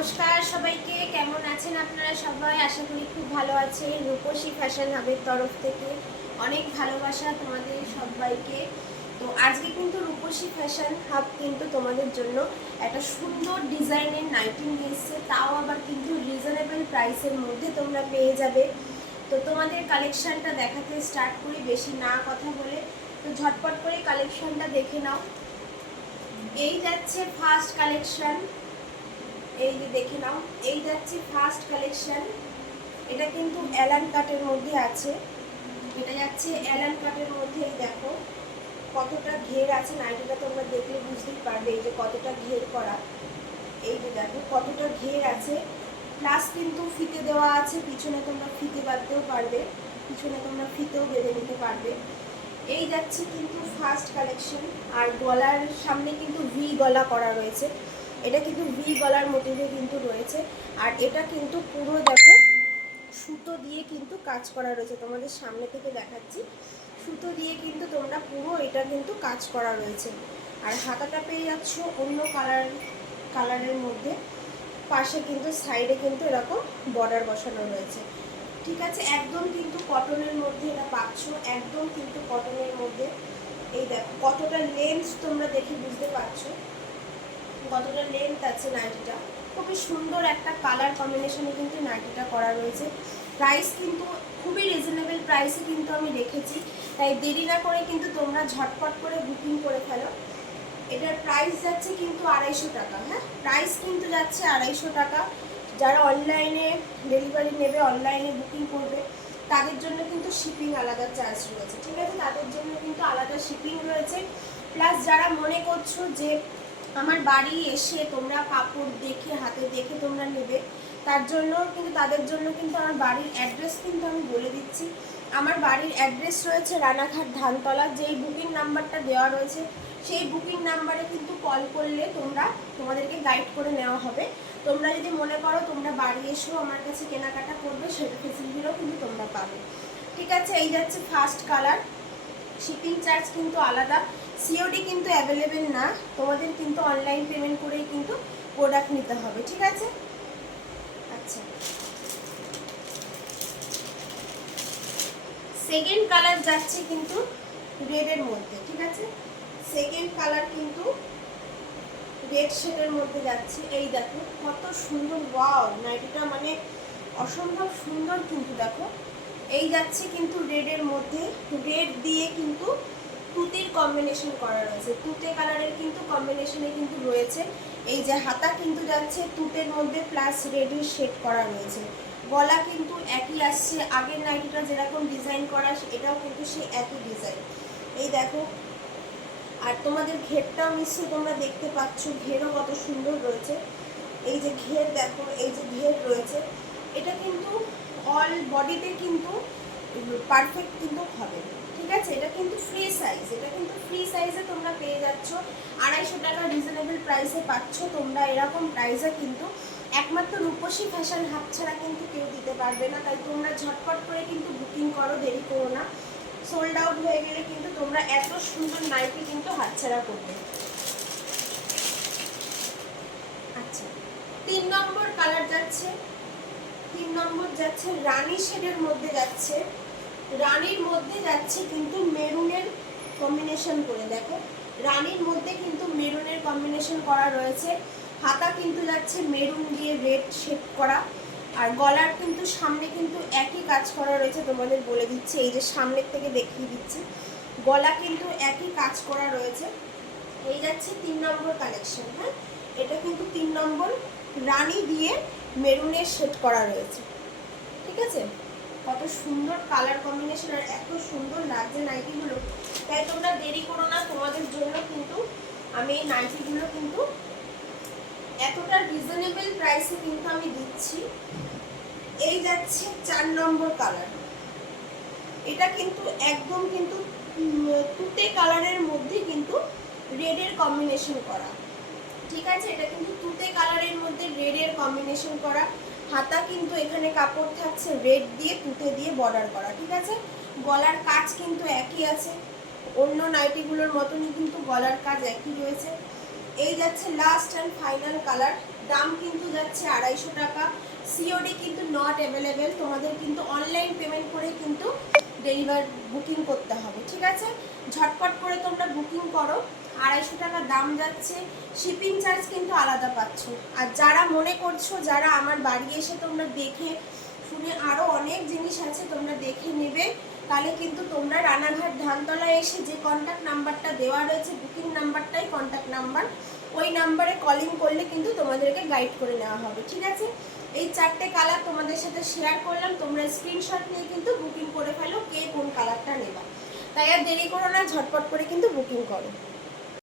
নমস্কার সবাইকে, কেমন আছেন আপনারা সবাই? আশা করি খুব ভালো আছেন। রূপসী ফ্যাশন হাবের তরফ থেকে অনেক ভালোবাসা তোমাদের সবাইকে। তো আজকে কিন্তু রূপসী ফ্যাশন হাব কিন্তু তোমাদের জন্য একটা সুন্দর ডিজাইনের নাইটি নিয়ে এসছে, তাও আবার কিন্তু রিজনেবল প্রাইসের মধ্যে তোমরা পেয়ে যাবে। তো তোমাদের কালেকশানটা দেখাতে স্টার্ট করি, বেশি না কথা বলে। তো ঝটপট করে কালেকশানটা দেখে নাও। এই যাচ্ছে ফার্স্ট কালেকশন, এই যে দেখে নাও, এই যাচ্ছে ফার্স্ট কালেকশন। এটা কিন্তু অ্যালান কাটের মধ্যে আছে, এটা যাচ্ছে অ্যালান কাটের মধ্যে। এই দেখো কতটা ঘের আছে, নাইটিটা তোমরা দেখলে বুঝতেই পারবে এই যে কতটা ঘের করা। এই যে দেখো কতটা ঘের আছে, প্লাস কিন্তু ফিতে দেওয়া আছে, পিছনে তোমরা ফিতে বাঁধতেও পারবে, পিছনে তোমরা ফিতেও বেঁধে নিতে পারবে। এই যাচ্ছে কিন্তু ফার্স্ট কালেকশন। আর গলার সামনে কিন্তু ভি গলা করা রয়েছে, এটা কিন্তু ভি গলার মোটিভে কিন্তু রয়েছে। আর এটা কিন্তু পুরো দেখো সুতো দিয়ে কিন্তু কাজ করা রয়েছে, তোমাদের সামনে থেকে দেখাচ্ছি। সুতো দিয়ে কিন্তু তোমরা পুরো এটা কিন্তু কাজ করা রয়েছে। আর হাতাটা পেয়ে যাচ্ছ অন্য কালারের মধ্যে, পাশে কিন্তু সাইডে কিন্তু এরকম বর্ডার বসানো রয়েছে। ঠিক আছে, একদম কিন্তু কটনের মধ্যে এটা পাচ্ছ, একদম কিন্তু কটনের মধ্যে। এই দেখো কতটা লেন্থ তোমরা দেখে বুঝতে পারছো কতটা লেন্থ আছে নাইটিটা। খুবই সুন্দর একটা কালার কম্বিনেশনে কিন্তু নাইটিটা করা রয়েছে। প্রাইস কিন্তু খুবই রিজনেবল প্রাইসে কিন্তু আমি রেখেছি, তাই দেরি না করে কিন্তু তোমরা ঝটপট করে বুকিং করে ফেলো। এটার প্রাইস যাচ্ছে কিন্তু 250 টাকা। হ্যাঁ, প্রাইস কিন্তু যাচ্ছে 250 টাকা। যারা অনলাইনে ডেলিভারি নেবে, অনলাইনে বুকিং করবে, তাদের জন্য কিন্তু শিপিং আলাদা চার্জ রয়েছে। ঠিক আছে, তাদের জন্য কিন্তু আলাদা শিপিং রয়েছে। প্লাস যারা মনে করছো যে আমার বাড়ি এসে তোমরা কাপড় দেখে হাতে দেখে তোমরা নেবে, তার জন্য কিন্তু তাদের জন্য কিন্তু আমার বাড়ির অ্যাড্রেস কিন্তু আমি বলে দিচ্ছি। আমার বাড়ির অ্যাড্রেস রয়েছে রানাঘাট ধানতলা। যেই বুকিং নাম্বারটা দেওয়া রয়েছে সেই বুকিং নাম্বারে কিন্তু কল করলে তোমাদেরকে গাইড করে নেওয়া হবে। তোমরা যদি মনে করো তোমরা বাড়ি এসেও আমার কাছে কেনাকাটা করবে, সেটা ফেসিলিটিও কিন্তু তোমরা পাবে। ঠিক আছে, এই যাচ্ছে ফার্স্ট কালার। শিপিং চার্জ কিন্তু আলাদা, সিওডি কিন্তু অ্যাভেলেবেল না, তোমাদের কিন্তু অনলাইন পেমেন্ট করেই কিন্তু প্রোডাক্ট নিতে হবে। ঠিক আছে, আচ্ছা সেকেন্ড কালার যাচ্ছে কিন্তু রেডের মধ্যে। ঠিক আছে, সেকেন্ড কালার কিন্তু রেড শেডের মধ্যে যাচ্ছে। এই দেখো কত সুন্দর, ওয়াও, নাইটিটা মানে অসম্ভব সুন্দর কিন্তু। দেখো এই যাচ্ছে কিন্তু রেডের মধ্যে, রেড দিয়ে কিন্তু তুতির কম্বিনেশন করা রয়েছে, তুতে কালারের কিন্তু কম্বিনেশনে কিন্তু রয়েছে। এই যে হাতা কিন্তু যাচ্ছে তুতের মধ্যে প্লাস রেডের শেড করা রয়েছে। গলা কিন্তু একই আসছে, আগের নাইটিটা যেরকম ডিজাইন করা এটাও কিন্তু সেই একই ডিজাইন। এই দেখো, আর তোমাদের ঘেরটাও নিশ্চয়ই তোমরা দেখতে পাচ্ছ, ঘেরও কত সুন্দর রয়েছে। এই যে ঘের দেখো, এই যে ঘের রয়েছে, এটা কিন্তু অল বডিতে কিন্তু পারফেক্ট কিন্তু হবে। ঠিক আছে, এটা কিন্তু ফ্রি সাইজ, এটা কিন্তু ফ্রি সাইজে তোমরা পেয়ে যাচ্ছ। 250 টাকা রিজনেবল প্রাইসে পাচ্ছ তোমরা। এরকম প্রাইসে কিন্তু একমাত্র রূপসী ফ্যাশন হাব ছাড়া কিন্তু কেউ দিতে পারবে না। তাই তোমরা ঝটপট করে কিন্তু বুকিং করো, দেরি করো না। সোল্ড আউট হয়ে গেলে কিন্তু তোমরা এত সুন্দর নাইটি কিন্তু হাতছাড়া করবে। আচ্ছা, 3 নম্বর কালার যাচ্ছে, 3 নম্বর যাচ্ছে রানী শেডের মধ্যে যাচ্ছে। রানীর মধ্যে যাচ্ছে কিন্তু মেরুনের কম্বিনেশন করে। দেখো রানীর মধ্যে কিন্তু মেরুনের কম্বিনেশন করা রয়েছে। হাতা কিন্তু যাচ্ছে মেরুন দিয়ে রেড শেড করা। আর গলার কিন্তু সামনে কিন্তু একই কাজ করা রয়েছে, তোমাদের বলে দিচ্ছি, এই যে সামনের থেকে দেখিয়ে দিচ্ছি, গলা কিন্তু একই কাজ করা রয়েছে। এই যাচ্ছে 3 নম্বর কালেকশন। হ্যাঁ, এটা কিন্তু 3 নম্বর, রানী দিয়ে মেরুনের শেড করা রয়েছে। ঠিক আছে, কত সুন্দর কালার কম্বিনেশন আর এত সুন্দর লাগছে নাইটিগুলো। তাই তোমরা দেরি করো না, তোমাদের জন্য কিন্তু আমি এই নাইটিগুলো কিন্তু এতটা রিজনেবল প্রাইসে কিন্তু আমি দিচ্ছি। এই যাচ্ছে 4 নম্বর কালার। এটা কিন্তু একদম কিন্তু তুতে কালারের মধ্যে কিন্তু রেডের কম্বিনেশন করা। ঠিক আছে, এটা কিন্তু তুতে কালারের মধ্যে রেডের কম্বিনেশন করা। হাতা কিন্তু এখানে কাপড় থাকছে রেড দিয়ে তুতে দিয়ে বর্ডার করা। ঠিক আছে, গলার কাজ কিন্তু একই আছে, অন্য নাইটিগুলোর মতনই কিন্তু গলার কাজ একই রয়েছে। এই যাচ্ছে লাস্ট অ্যান্ড ফাইনাল কালার, দাম কিন্তু যাচ্ছে 250 টাকা। সিওডি কিন্তু নট অ্যাভেলেবেল, তোমাদের কিন্তু অনলাইন পেমেন্ট করে কিন্তু ডেলিভার বুকিং করতে হবে, ঠিক আছে? ঝটপট করে তোমরা বুকিং করো। 250 টাকা দাম যাচ্ছে, শিপিং চার্জ কিন্তু আলাদা পাচ্ছ। আর যারা মনে করছো যারা আমার বাড়ি এসে তোমরা দেখে শুনে আরও অনেক জিনিস আছে তোমরা দেখে নেবে, তাহলে কিন্তু তোমরা রানাঘাট ধানতলায় এসে যে কন্ট্যাক্ট নাম্বারটা দেওয়া রয়েছে, বুকিং নাম্বারটাই কন্ট্যাক্ট নাম্বার, ওই নাম্বারে কলিং করলে কিন্তু তোমাদেরকে গাইড করে নেওয়া হবে, ঠিক আছে? এই 4টে কালার তোমাদের সাথে শেয়ার করলাম, তোমরা স্ক্রিনশট নিয়ে কিন্তু বুকিং করে ফেলো কে কোন কালারটা নেবা। তাই আর দেরি করো না, ঝটপট করে কিন্তু বুকিং করো।